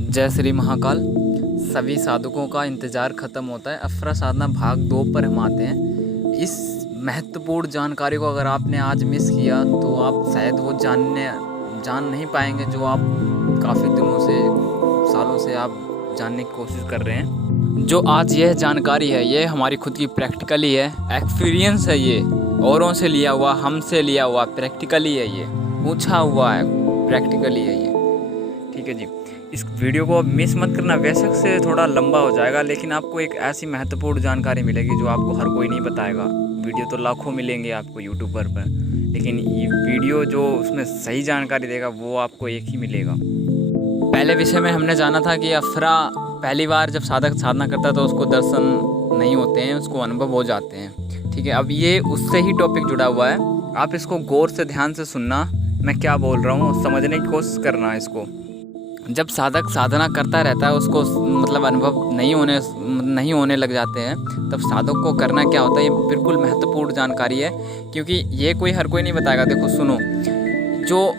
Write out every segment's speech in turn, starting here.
जय श्री महाकाल। सभी साधकों का इंतज़ार ख़त्म होता है। अफ़रा साधना भाग 2 पर हम आते हैं। इस महत्वपूर्ण जानकारी को अगर आपने आज मिस किया तो आप शायद वो जान नहीं पाएंगे जो आप काफ़ी दिनों से, सालों से आप जानने की कोशिश कर रहे हैं। जो आज यह जानकारी है ये हमारी खुद की प्रैक्टिकली है, एक्सपीरियंस है, ये औरों से लिया हुआ, हमसे लिया हुआ प्रैक्टिकली है, ये पूछा हुआ है, प्रैक्टिकली है ये। ठीक है जी, इस वीडियो को मिस मत करना। वैसे से थोड़ा लंबा हो जाएगा लेकिन आपको एक ऐसी महत्वपूर्ण जानकारी मिलेगी जो आपको हर कोई नहीं बताएगा। वीडियो तो लाखों मिलेंगे आपको यूट्यूब पर लेकिन ये वीडियो जो उसमें सही जानकारी देगा वो आपको एक ही मिलेगा। पहले विषय में हमने जाना था कि अफ़रा पहली बार जब साधक साधना करता है तो उसको दर्शन नहीं होते हैं, उसको अनुभव हो जाते हैं। ठीक है, अब ये उससे ही टॉपिक जुड़ा हुआ है। आप इसको गौर से ध्यान से सुनना, मैं क्या बोल रहा हूँ समझने की कोशिश करना। इसको जब साधक साधना करता रहता है उसको मतलब अनुभव नहीं होने लग जाते हैं, तब साधक को करना क्या होता है, ये बिल्कुल महत्वपूर्ण जानकारी है क्योंकि ये हर कोई नहीं बताएगा। देखो सुनो, जो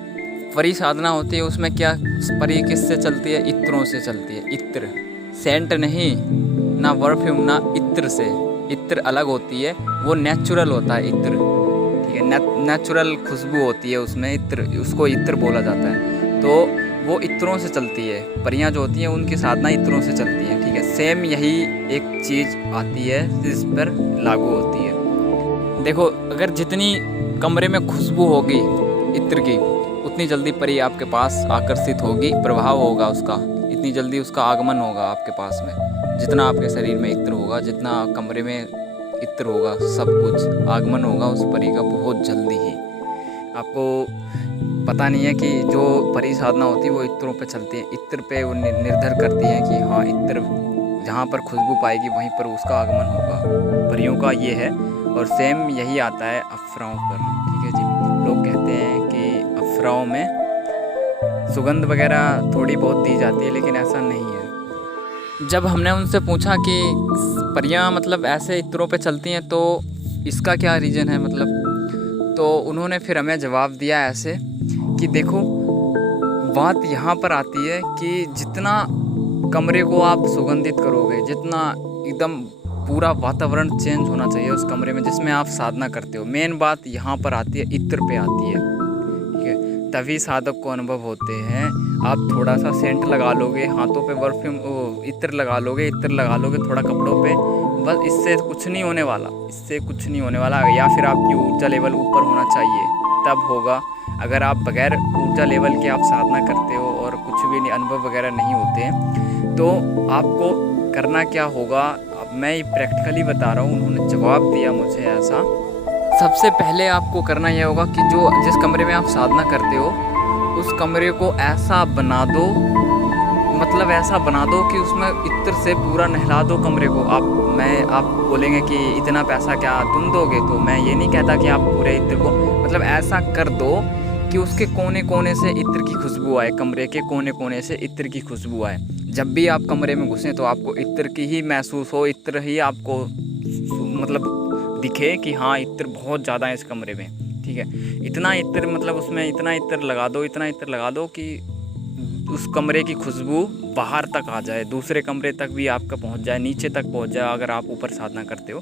परी साधना होती है उसमें क्या परी किससे चलती है? इत्रों से चलती है। इत्र, सेंट नहीं, ना परफ्यूम, ना इत्र से। इत्र अलग होती है, वो नेचुरल होता है इत्र। ठीक है, नेचुरल खुशबू होती है उसमें, इत्र, उसको इत्र बोला जाता है। तो वो इत्रों से चलती है। परियां जो होती हैं उनकी साधना इत्रों से चलती है। ठीक है, सेम यही एक चीज़ आती है जिस पर लागू होती है। देखो, अगर जितनी कमरे में खुशबू होगी इत्र की उतनी जल्दी परी आपके पास आकर्षित होगी, प्रभाव होगा उसका, इतनी जल्दी उसका आगमन होगा आपके पास में। जितना आपके शरीर में इत्र होगा, जितना कमरे में इत्र होगा, सब कुछ आगमन होगा उस परी का बहुत जल्दी ही। आपको पता नहीं है कि जो परी साधना होती है वो इत्रों पे चलती है। इत्र पे वो निर्भर करती है कि हाँ, इत्र जहाँ पर खुशबू पाएगी वहीं पर उसका आगमन होगा। परियों का ये है और सेम यही आता है अफ़राओं पर। ठीक है जी, लोग कहते हैं कि अफ़राओं में सुगंध वगैरह थोड़ी बहुत दी जाती है लेकिन ऐसा नहीं है। जब हमने उनसे पूछा कि परियां मतलब ऐसे इत्रों पे चलती हैं तो इसका क्या रीज़न है मतलब, तो उन्होंने फिर हमें जवाब दिया ऐसे कि देखो, बात यहाँ पर आती है कि जितना कमरे को आप सुगंधित करोगे, जितना एकदम पूरा वातावरण चेंज होना चाहिए उस कमरे में जिसमें आप साधना करते हो, मेन बात यहाँ पर आती है, इत्र पे आती है। ठीक है, तभी साधक को अनुभव होते हैं। आप थोड़ा सा सेंट लगा लोगे, हाथों पे परफ्यूम इत्र लगा लोगे, थोड़ा कपड़ों पे, बस इससे कुछ नहीं होने वाला, इससे कुछ नहीं होने वाला। या फिर आपकी ऊर्जा लेवल ऊपर होना चाहिए, तब होगा। अगर आप बगैर ऊर्जा लेवल के आप साधना करते हो और कुछ भी नहीं, अनुभव वगैरह नहीं होते हैं, तो आपको करना क्या होगा, अब मैं प्रैक्टिकली बता रहा हूँ। उन्होंने जवाब दिया मुझे ऐसा। सबसे पहले आपको करना यह होगा कि जिस कमरे में आप साधना करते हो उस कमरे को ऐसा बना दो, मतलब ऐसा बना दो कि उसमें इत्र से पूरा नहला दो कमरे को। आप बोलेंगे कि इतना पैसा क्या तुम दोगे, तो मैं ये नहीं कहता कि आप पूरे इत्र को, मतलब ऐसा कर दो कि उसके कोने कोने से इत्र की खुशबू आए, कमरे के कोने कोने से इत्र की खुशबू आए। जब भी आप कमरे में घुसें तो आपको इत्र की ही महसूस हो, इत्र ही आपको मतलब दिखे कि हाँ, इत्र बहुत ज़्यादा है इस कमरे में। ठीक है, इतना इत्र, मतलब उसमें इतना इत्र लगा दो कि उस कमरे की खुशबू बाहर तक आ जाए, दूसरे कमरे तक भी आपका पहुंच जाए, नीचे तक पहुंच जाए। अगर आप ऊपर साधना करते हो,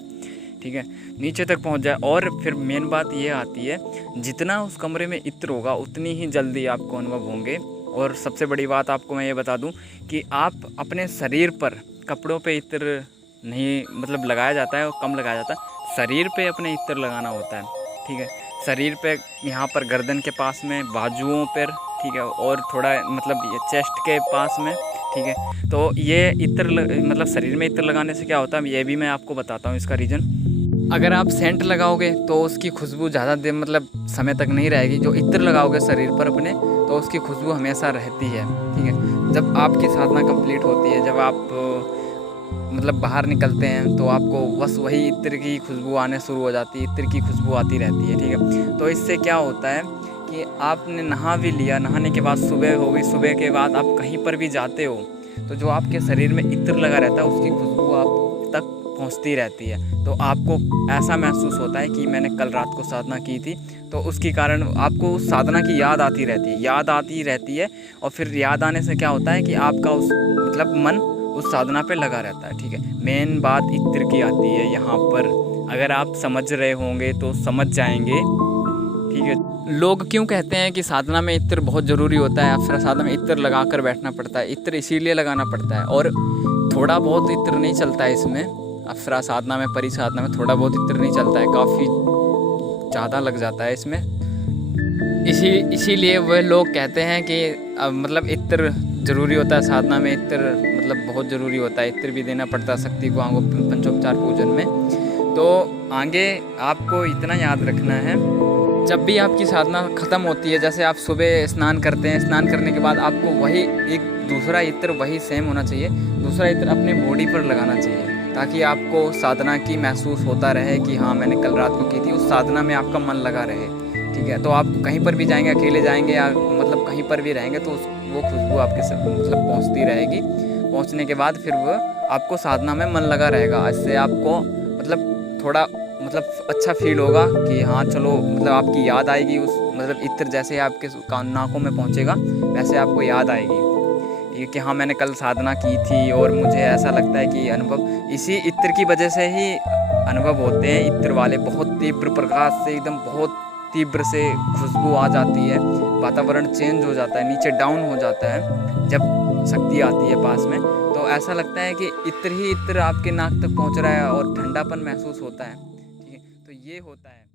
ठीक है, नीचे तक पहुंच जाए। और फिर मेन बात ये आती है, जितना उस कमरे में इत्र होगा उतनी ही जल्दी आपको अनुभव होंगे। और सबसे बड़ी बात आपको मैं ये बता दूं कि आप अपने शरीर पर, कपड़ों पे इत्र नहीं मतलब लगाया जाता है, और कम लगाया जाता है, शरीर पे अपने इत्र लगाना होता है। ठीक है, शरीर पे, यहाँ पर गर्दन के पास में, बाजुओं पर, ठीक है, और थोड़ा मतलब ये चेस्ट के पास में। ठीक है, तो ये इत्र मतलब शरीर में इत्र लगाने से क्या होता है ये भी मैं आपको बताता हूँ इसका रीज़न। अगर आप सेंट लगाओगे तो उसकी खुशबू ज़्यादा देर मतलब समय तक नहीं रहेगी। जो इत्र लगाओगे शरीर पर अपने, तो उसकी खुशबू हमेशा रहती है। ठीक है, जब आपकी साधना कंप्लीट होती है, जब आप मतलब बाहर निकलते हैं तो आपको बस वही इत्र की खुशबू आने शुरू हो जाती है, इत्र की खुशबू आती रहती है। ठीक है, तो इससे क्या होता है कि आपने नहा भी लिया, नहाने के बाद सुबह हो गई, सुबह के बाद आप कहीं पर भी जाते हो तो जो आपके शरीर में इत्र लगा रहता है उसकी खुशबू आप तक पहुंचती रहती है। तो आपको ऐसा महसूस होता है कि मैंने कल रात को साधना की थी, तो उसके कारण आपको उस साधना की याद आती रहती है। और फिर याद आने से क्या होता है कि आपका उस मतलब मन उस साधना पे लगा रहता है। ठीक है, मेन बात इत्र की आती है यहाँ पर। अगर आप समझ रहे होंगे तो समझ जाएंगे। ठीक है, लोग क्यों कहते हैं कि साधना में इत्र बहुत ज़रूरी होता है, अप्सरा साधना में इत्र लगा कर बैठना पड़ता है। इत्र इसीलिए लगाना पड़ता है, और थोड़ा बहुत इत्र नहीं चलता है इसमें। अप्सरा साधना में, परिसाधना में थोड़ा बहुत इत्र नहीं चलता है, काफ़ी ज़्यादा लग जाता है इसमें। इसीलिए वह लोग कहते हैं कि मतलब इत्र ज़रूरी होता है साधना में। इत्र मतलब बहुत ज़रूरी होता है, इत्र भी देना पड़ता है शक्ति को आंगो पंचोपचार पूजन में। तो आगे आपको इतना याद रखना है, जब भी आपकी साधना ख़त्म होती है, जैसे आप सुबह स्नान करते हैं, स्नान करने के बाद आपको वही एक दूसरा इत्र वही सेम होना चाहिए, दूसरा इत्र अपने बॉडी पर लगाना चाहिए, ताकि आपको साधना की महसूस होता रहे कि हाँ मैंने कल रात को की थी, उस साधना में आपका मन लगा रहे। ठीक है, तो आप कहीं पर भी जाएंगे, अकेले जाएंगे या मतलब कहीं पर भी रहेंगे, तो वो खुशबू आपके मतलब पहुँचती रहेगी। पहुँचने के बाद फिर वो आपको साधना में मन लगा रहेगा। इससे आपको मतलब थोड़ा मतलब अच्छा फील होगा कि हाँ चलो, मतलब आपकी याद आएगी उस मतलब इत्र जैसे आपके नाकों में पहुँचेगा वैसे आपको याद आएगी। ठीक है कि हाँ मैंने कल साधना की थी, और मुझे ऐसा लगता है कि अनुभव इसी इत्र की वजह से ही अनुभव होते हैं। इत्र वाले बहुत तीव्र प्रकाश से एकदम बहुत तीव्र से खुशबू आ जाती है, वातावरण चेंज हो जाता है, नीचे डाउन हो जाता है जब शक्ति आती है पास में। तो ऐसा लगता है कि इत्र ही इत्र आपके नाक तक पहुंच रहा है और ठंडापन महसूस होता है। ठीक है, तो ये होता है।